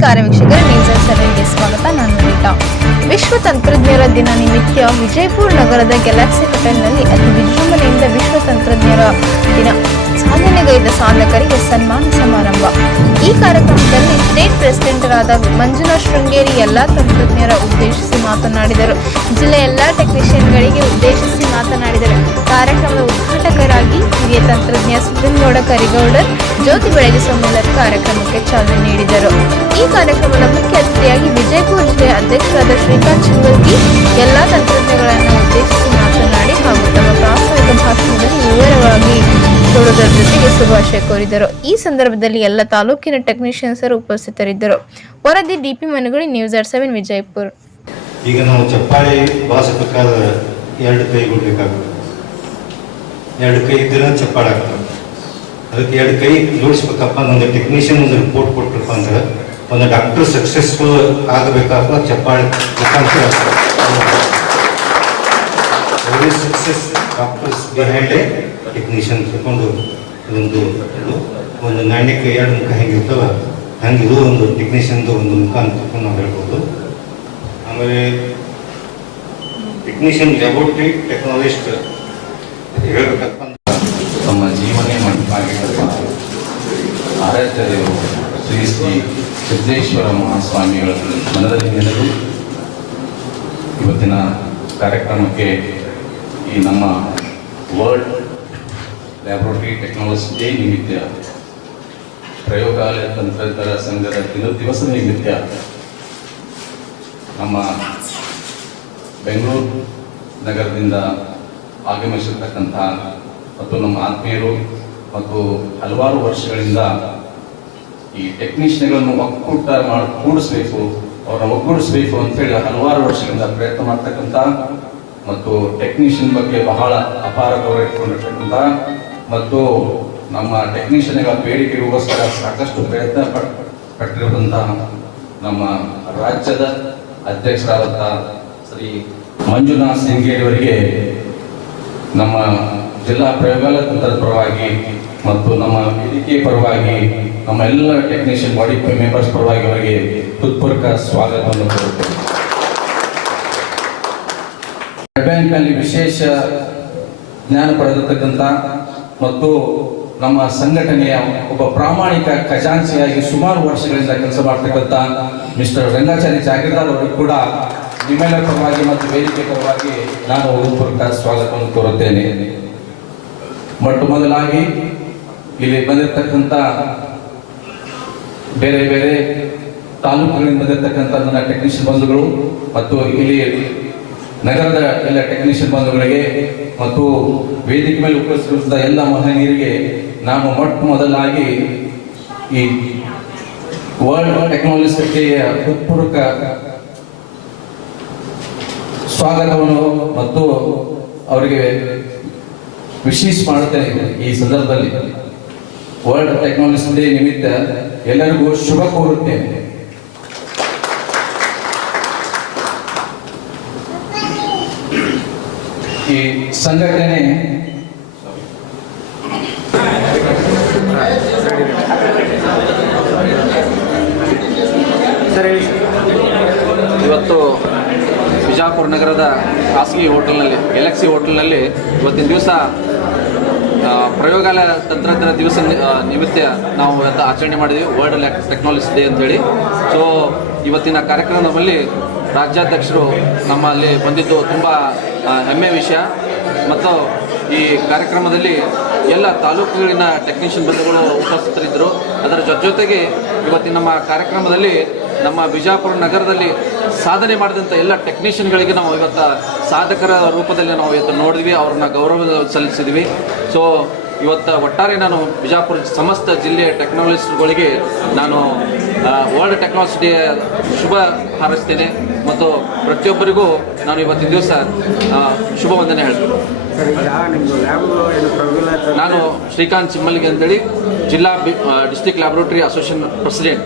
ನಮಸ್ಕಾರ ವೀಕ್ಷಕರೇ ನ್ಯೂಸ್ ಸೆವೆನ್ಗೆ ಸ್ವಾಗತ. ನಾನು ರೀಟಾ ವಿಶ್ವ ತಂತ್ರಜ್ಞರ ದಿನ ನಿಮಿತ್ತ ವಿಜಯಪುರ ನಗರದ ಗ್ಯಾಲಕ್ಸಿ ಹೋಟೆಲ್ನಲ್ಲಿ ಅತಿ ವಿಜೃಂಭಣೆಯಿಂದ ವಿಶ್ವ ತಂತ್ರಜ್ಞರ ದಿನ. ಸಾಧನೆಗೈದ ಸಾಧಕರಿಗೆ ಸನ್ಮಾನ ಸಮಾರಂಭ. ಈ ಕಾರ್ಯಕ್ರಮದಲ್ಲಿ ಸ್ಟೇಟ್ ಪ್ರೆಸಿಡೆಂಟರಾದ ಮಂಜುನಾಥ್ ಶೃಂಗೇರಿ ಎಲ್ಲ ತಂತ್ರಜ್ಞರ ಉದ್ದೇಶಿಸಿ ಮಾತನಾಡಿದರು. ಜಿಲ್ಲೆಯ ಎಲ್ಲಾ ಟೆಕ್ನಿಷಿಯನ್ಗಳಿಗೆ ಉದ್ದೇಶಿಸಿ ಮಾತನಾಡಿದರು. ಕಾರ್ಯಕ್ರಮದ ಉದ್ಘಾಟಕರಾಗಿ ಹಿರಿಯ ತಂತ್ರಜ್ಞ ಸುಪ್ರೀಂಗೌಡ ಕರಿಗೌಡರ್ ಜ್ಯೋತಿ ಬೆಳಗಿಸುವ ಮೂಲಕ ಕಾರ್ಯಕ್ರಮಕ್ಕೆ ಚಾಲನೆ ನೀಡಿದರು. ಈ ಕಾರ್ಯಕ್ರಮದ ಮುಖ್ಯ ಅತಿಥಿಯಾಗಿ ವಿಜಯಪುರ ಜಿಲ್ಲೆಯ ಅಧ್ಯಕ್ಷರಾದ ಶ್ರೀಕಾಂತ್ ಚಿಂಗಲ್ಗಿ ಎಲ್ಲ ತಂತ್ರಜ್ಞಗಳನ್ನು ಉದ್ದೇಶಿಸಿ ಮಾತನಾಡಿ ಹಾಗೂ ತಮ್ಮ ಪ್ರಾಸ್ತಾವಿಕ ಭಾಷಣದಲ್ಲಿ ವಿವರವಾಗಿ ಕೊಡುವುದರ ಜೊತೆಗೆ ಶುಭಾಶಯ ಕೋರಿದರು ಈ ಸಂದರ್ಭದಲ್ಲಿ ಎಲ್ಲ ತಾಲೂಕಿನ ಟೆಕ್ನಿಷಿಯನ್ಸರು ಉಪಸ್ಥಿತರಿದ್ದರು. ವರದಿ DP Manuguli, news R seven, Vijayapura. ಈಗ ನಾವು ಚಪ್ಪಾಳಿ ಬಾರಿಸಬೇಕಾದ್ರೆ ಎರಡು ಕೈ ಬೇಕಾಗ್ತದೆ ಎರಡು ಕೈ ಇದ್ರೆ ಚಪ್ಪಾಳೆ ಆಗ್ತದೆ. ಅದಕ್ಕೆ ಎರಡು ಕೈ ಜೋಡಿಸ್ಬೇಕಪ್ಪ ಒಂದು ಟೆಕ್ನಿಷಿಯನ್ ಒಂದು ರಿಪೋರ್ಟ್ ಕೊಟ್ಟರಪ್ಪ ಅಂದ್ರೆ ಒಂದು ಡಾಕ್ಟರ್ ಸಕ್ಸಸ್ಫುಲ್ ಆಗಬೇಕಪ್ಪ ಚಪ್ಪಾಳೆ ಮುಖಾಂತರ ಸಕ್ಸಸ್ ಡಾಕ್ಟರ್ಸ್ ಬಿಹೈಂಡ್ ಟೆಕ್ನಿಷಿಯನ್ ತಗೊಂಡು ಒಂದು ಒಂದು ನಾಣ್ಯಕ್ಕೆ ಎರಡು ಮುಖ ಹೆಂಗಿರ್ತವ ಹಂಗೆ ಇದು ಒಂದು ಟೆಕ್ನಿಷಿಯನ್ದು ಒಂದು ಮುಖ ಅಂತ ತಗೊಂಡು ನಾವು ಹೇಳ್ಬೋದು. ಆಮೇಲೆ ಟೆಕ್ನಿಷಿಯನ್ ಲ್ಯಾಬೋರೇಟರಿ ಟೆಕ್ನಾಲಜಿಸ್ಟ್ ಹೇಳ್ಬೇಕಪ್ಪ ತಮ್ಮ ಜೀವನೇ ಮಾಡಿರುವ ಆರಾಧ್ಯರು ಶ್ರೀ ಶ್ರೀ ಸಿದ್ದೇಶ್ವರ ಮಹಾಸ್ವಾಮಿಗಳ ಮನದಲ್ಲಿ ನೆನೆದು ಇವತ್ತಿನ ಕಾರ್ಯಕ್ರಮಕ್ಕೆ ಈ ನಮ್ಮ ವರ್ಲ್ಡ್ ಲ್ಯಾಬ್ರೋಟರಿ ಟೆಕ್ನಾಲಜಿ ಡೇ ನಿಮಿತ್ತ, ಪ್ರಯೋಗಾಲಯ ತಂತ್ರಜ್ಞರ ಸಂಘದ ದಿನ ದಿವಸ ನಿಮಿತ್ತ ನಮ್ಮ ಬೆಂಗಳೂರು ನಗರದಿಂದ ಆಗಮಿಸಿರ್ತಕ್ಕಂಥ ಮತ್ತು ನಮ್ಮ ಆತ್ಮೀಯರು ಮತ್ತು ಹಲವಾರು ವರ್ಷಗಳಿಂದ ಈ ಟೆಕ್ನಿಷಿಯನ್ಗಳನ್ನು ಒಕ್ಕೂಟ ಮಾಡಿ ಕೂಡಿಸ್ಬೇಕು, ಅವರನ್ನು ಒಗ್ಗೂಡಿಸ್ಬೇಕು ಅಂತೇಳಿ ಹಲವಾರು ವರ್ಷಗಳಿಂದ ಪ್ರಯತ್ನ ಮಾಡ್ತಕ್ಕಂಥ ಮತ್ತು ಟೆಕ್ನಿಷಿಯನ್ ಬಗ್ಗೆ ಬಹಳ ಅಪಾರ ಗೌರವ ಇಟ್ಕೊಂಡಿರ್ತಕ್ಕಂಥ ಮತ್ತು ನಮ್ಮ ಟೆಕ್ನಿಷಿಯನ್ಗಳ ಬೇಡಿಕೆಗೋಸ್ಕರ ಸಾಕಷ್ಟು ಪ್ರಯತ್ನ ಪಟ್ ಪಟ್ಟಿರುವಂತಹ ನಮ್ಮ ರಾಜ್ಯದ ಅಧ್ಯಕ್ಷರಾದಂಥ ಶ್ರೀ ಮಂಜುನಾಥ್ ಸಿಂಗೇರಿ ಅವರಿಗೆ ನಮ್ಮ ಜಿಲ್ಲಾ ಪ್ರಯೋಗಾಲಯ ತಂತ್ರದ ಪರವಾಗಿ ಮತ್ತು ನಮ್ಮ ವೇದಿಕೆ ಪರವಾಗಿ ನಮ್ಮ ಎಲ್ಲ ಟೆಕ್ನಿಷಿಯನ್ ಬಾಡಿ ಮೆಂಬರ್ಸ್ ಪರವಾಗಿ ಅವರಿಗೆ ಹೃತ್ಪೂರ್ವಕ ಸ್ವಾಗತವನ್ನು ಕೋರುತ್ತೇನೆ. ಬ್ಯಾಂಕ್ನಲ್ಲಿ ವಿಶೇಷ ಜ್ಞಾನ ಪಡೆದಿರ್ತಕ್ಕಂಥ ಮತ್ತು ನಮ್ಮ ಸಂಘಟನೆಯ ಒಬ್ಬ ಪ್ರಾಮಾಣಿಕ ಖಜಾಂಚಿಯಾಗಿ ಸುಮಾರು ವರ್ಷಗಳಿಂದ ಕೆಲಸ ಮಾಡ್ತಕ್ಕಂಥ ಮಿಸ್ಟರ್ ರಂಗಾಚಾರ್ಯ ಜಾಗೀರ್ದಾರ್ ಅವರು ಕೂಡ ನಿಮ್ಮೆಲ್ಲ ಪರವಾಗಿ ಮತ್ತು ವೇದಿಕೆ ಪರವಾಗಿ ನಾನು ಹೃತ್ಪೂರ್ವಕ ಸ್ವಾಗತವನ್ನು ಕೋರುತ್ತೇನೆ. ಮೊಟ್ಟ ಮೊದಲಾಗಿ ಇಲ್ಲಿ ಬಂದಿರತಕ್ಕಂಥ ಬೇರೆ ಬೇರೆ ತಾಲೂಕುಗಳಿಂದ ಬಂದಿರತಕ್ಕಂಥ ನನ್ನ ಟೆಕ್ನಿಷಿಯನ್ ಬಂಧುಗಳು ಮತ್ತು ಇಲ್ಲಿ ನಗರದ ಎಲ್ಲ ಟೆಕ್ನಿಷಿಯನ್ ಬಂಧುಗಳಿಗೆ ಮತ್ತು ವೇದಿಕೆ ಮೇಲೆ ಉಪಸ್ಥಿತ ಎಲ್ಲ ಮಹನೀಯರಿಗೆ ನಾನು ಮೊಟ್ಟ ಮೊದಲಾಗಿ ಈ ವರ್ಲ್ಡ್ ಟೆಕ್ನಾಲಜಿ ಸಂಸ್ಥೆಯ ಹೃತ್ಪೂರ್ವಕ ಸ್ವಾಗತವನ್ನು ಮತ್ತು ಅವರಿಗೆ ವಿಶೇಷ ಮಾಡುತ್ತೇನೆ ಈ ಸಂದರ್ಭದಲ್ಲಿ. ವರ್ಲ್ಡ್ ಟೆಕ್ನಾಲಜಿ ಡೇ ನಿಮಿತ್ತ ಎಲ್ಲರಿಗೂ ಶುಭ ಕೋರುತ್ತೇನೆ. ಈ ಸಂಘಟನೆ ಇವತ್ತು ಬಿಜಾಪುರ ನಗರದ ಖಾಸಗಿ ಹೋಟೆಲ್ನಲ್ಲಿ ಗ್ಯಾಲಕ್ಸಿ ಹೋಟೆಲ್ನಲ್ಲಿ ಇವತ್ತಿನ ದಿವಸ ಪ್ರಯೋಗಾಲಯ ತಂತ್ರಜ್ಞಾನ ದಿವಸ ನಿಮಿತ್ತ ನಾವು ಇವತ್ತು ಆಚರಣೆ ಮಾಡಿದ್ವಿ ವರ್ಲ್ಡ್ ಟೆಕ್ನಾಲಜಿ ಡೇ ಅಂತೇಳಿ. ಸೊ ಇವತ್ತಿನ ಕಾರ್ಯಕ್ರಮದಲ್ಲಿ ರಾಜ್ಯಾಧ್ಯಕ್ಷರು ನಮ್ಮಲ್ಲಿ ಬಂದಿದ್ದು ತುಂಬ ಆ, ಹೆಮ್ಮೆಯ ವಿಷಯ. ಮತ್ತು ಈ ಕಾರ್ಯಕ್ರಮದಲ್ಲಿ ಎಲ್ಲ ತಾಲೂಕುಗಳಿನ ಟೆಕ್ನಿಷಿಯನ್ ಬಂಧುಗಳು ಉಪಸ್ಥಿತರಿದ್ದರು. ಅದರ ಜೊತೆ ಜೊತೆಗೆ ಇವತ್ತಿನ ನಮ್ಮ ಕಾರ್ಯಕ್ರಮದಲ್ಲಿ ನಮ್ಮ ಬಿಜಾಪುರ ನಗರದಲ್ಲಿ ಸಾಧನೆ ಮಾಡಿದಂಥ ಎಲ್ಲ ಟೆಕ್ನಿಷಿಯನ್ಗಳಿಗೆ ನಾವು ಇವತ್ತು ಸಾಧಕರ ರೂಪದಲ್ಲಿ ನಾವು ಇವತ್ತು ನೋಡಿದ್ವಿ. ಅವ್ರನ್ನ ಗೌರವ ಸಲ್ಲಿಸಿದ್ವಿ. ಸೊ ಇವತ್ತು ಒಟ್ಟಾರೆ ನಾನು ಬಿಜಾಪುರ ಸಮಸ್ತ ಜಿಲ್ಲೆಯ ಟೆಕ್ನಾಲಜಿಸ್ಟ್ಗಳಿಗೆ ನಾನು ವರ್ಲ್ಡ್ ಟೆಕ್ನಾಲಜಿ ಡೇ ಶುಭ ಹಾರೈಸ್ತೇನೆ. ಪ್ರತಿಯೊಬ್ಬರಿಗೂ ನಾನು ಇವತ್ತಿನ ದಿವಸ ಶುಭ ವಂದನೆ ಹೇಳ್ತೀನಿ. ನಾನು ಶ್ರೀಕಾಂತ್ ಚಿಮ್ಮಲ್ಗೆ ಅಂತೇಳಿ ಜಿಲ್ಲಾ ಡಿಸ್ಟಿಕ್ ಲ್ಯಾಬೊರೇಟರಿ ಅಸೋಸಿಯೇಷನ್ ಪ್ರೆಸಿಡೆಂಟ್.